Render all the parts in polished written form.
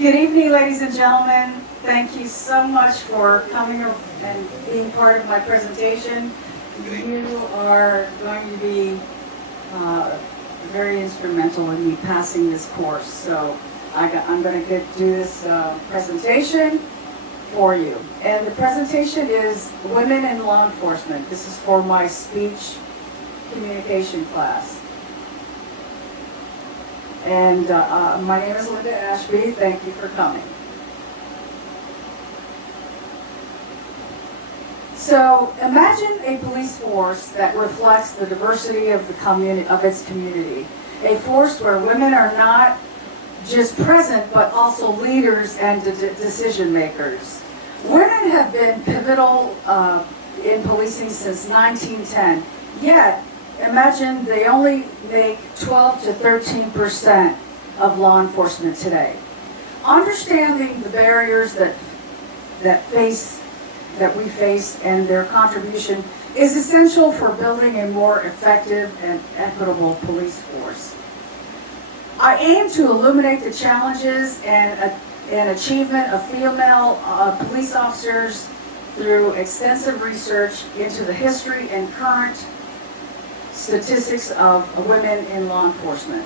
Good evening, ladies and gentlemen. Thank you so much for coming and being part of my presentation. You are going to be very instrumental in me passing this course. So I'm going to do this presentation for you. And the presentation is Women in Law Enforcement. This is for my speech communication class. And my name is Linda Ashby. Thank you for coming. So imagine a police force that reflects the diversity of its community. A force where women are not just present, but also leaders and decision makers. Women have been pivotal in policing since 1910. Yet, imagine they only make 12 to 13% of law enforcement today. Understanding the barriers that we face and their contribution is essential for building a more effective and equitable police force. I aim to illuminate the challenges and achievement of female police officers through extensive research into the history and current statistics of women in law enforcement.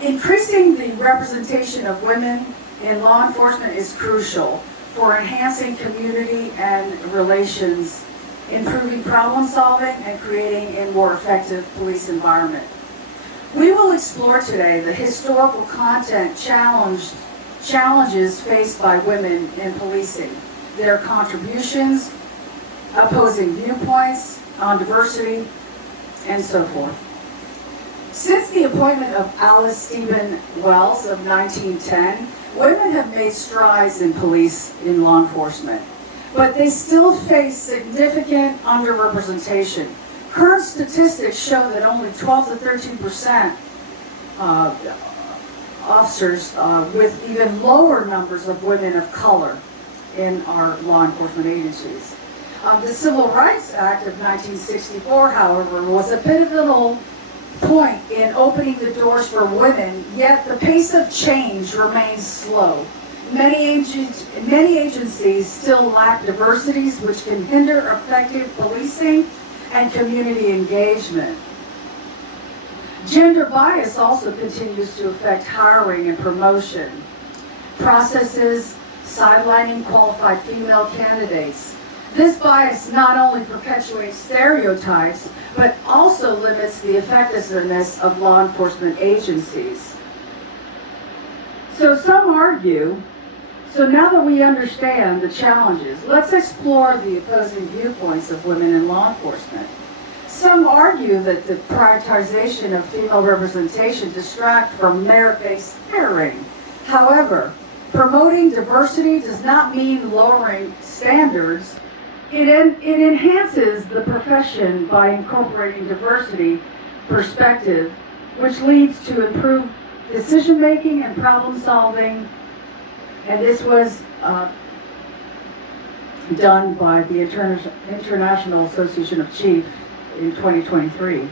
Increasing the representation of women in law enforcement is crucial for enhancing community and relations, improving problem solving, and creating a more effective police environment. We will explore today the historical content challenges faced by women in policing, their contributions, opposing viewpoints on diversity, and so forth. Since the appointment of Alice Stephen Wells of 1910, women have made strides in law enforcement, but they still face significant underrepresentation. Current statistics show that only 12 to 13% officers with even lower numbers of women of color in our law enforcement agencies. The Civil Rights Act of 1964, however, was a pivotal point in opening the doors for women, yet the pace of change remains slow. Many agencies still lack diversities, which can hinder effective policing and community engagement. Gender bias also continues to affect hiring and promotion processes, sidelining qualified female candidates. This bias not only perpetuates stereotypes, but also limits the effectiveness of law enforcement agencies. So some argue, so now that we understand the challenges, let's explore the opposing viewpoints of women in law enforcement. Some argue that the prioritization of female representation distracts from merit-based hiring. However, promoting diversity does not mean lowering standards. It enhances the profession by incorporating diversity perspective, which leads to improved decision-making and problem-solving. And this was done by the International Association of Chiefs in 2023.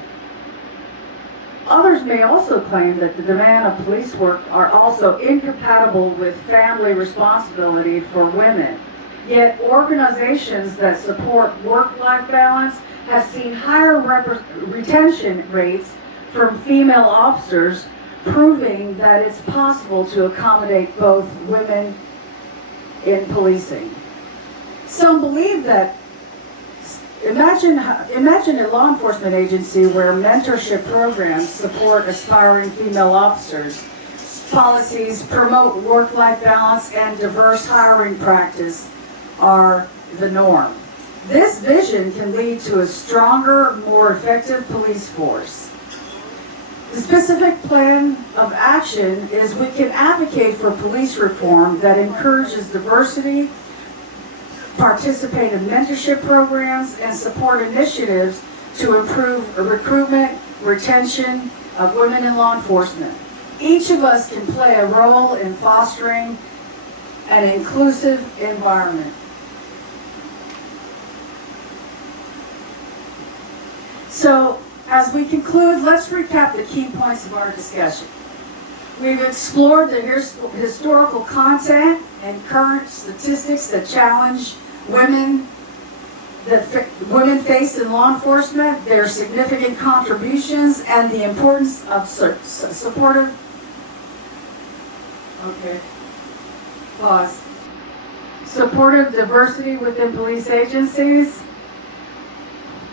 Others may also claim that the demand of police work are also incompatible with family responsibility for women. Yet organizations that support work-life balance have seen higher retention rates from female officers, proving that it's possible to accommodate both women in policing. Some believe that, imagine a law enforcement agency where mentorship programs support aspiring female officers, policies promote work-life balance, and diverse hiring practice are the norm. This vision can lead to a stronger, more effective police force. The specific plan of action is we can advocate for police reform that encourages diversity, participate in mentorship programs, and support initiatives to improve recruitment, retention of women in law enforcement. Each of us can play a role in fostering an inclusive environment. So, as we conclude, let's recap the key points of our discussion. We've explored the historical content and current statistics that challenge women women face in law enforcement, their significant contributions, and the importance of supportive. Okay. Pause. Supportive diversity within police agencies.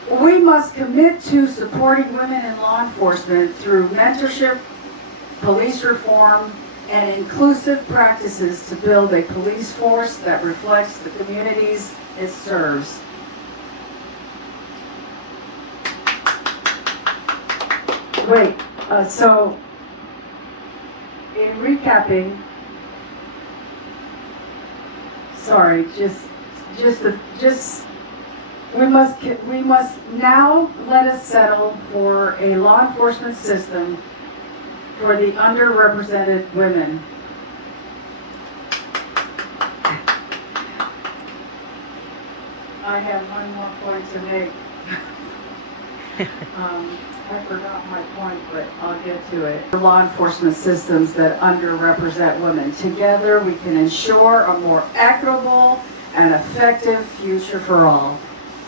We must commit to supporting women in law enforcement through mentorship, police reform, and inclusive practices to build a police force that reflects the communities it serves. Wait, so in recapping, sorry, we must now let us settle for a law enforcement system for the underrepresented women. I have one more point to make. I forgot my point, but I'll get to it. Law enforcement systems that underrepresent women. Together, we can ensure a more equitable and effective future for all.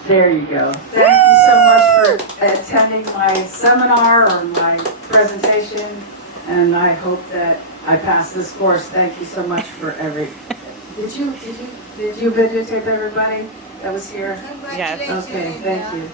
There you go. Thank you so much for attending my seminar or my presentation, and I hope that I passed this course. Thank you so much for Did you videotape everybody that was here? Yes. Okay, thank you.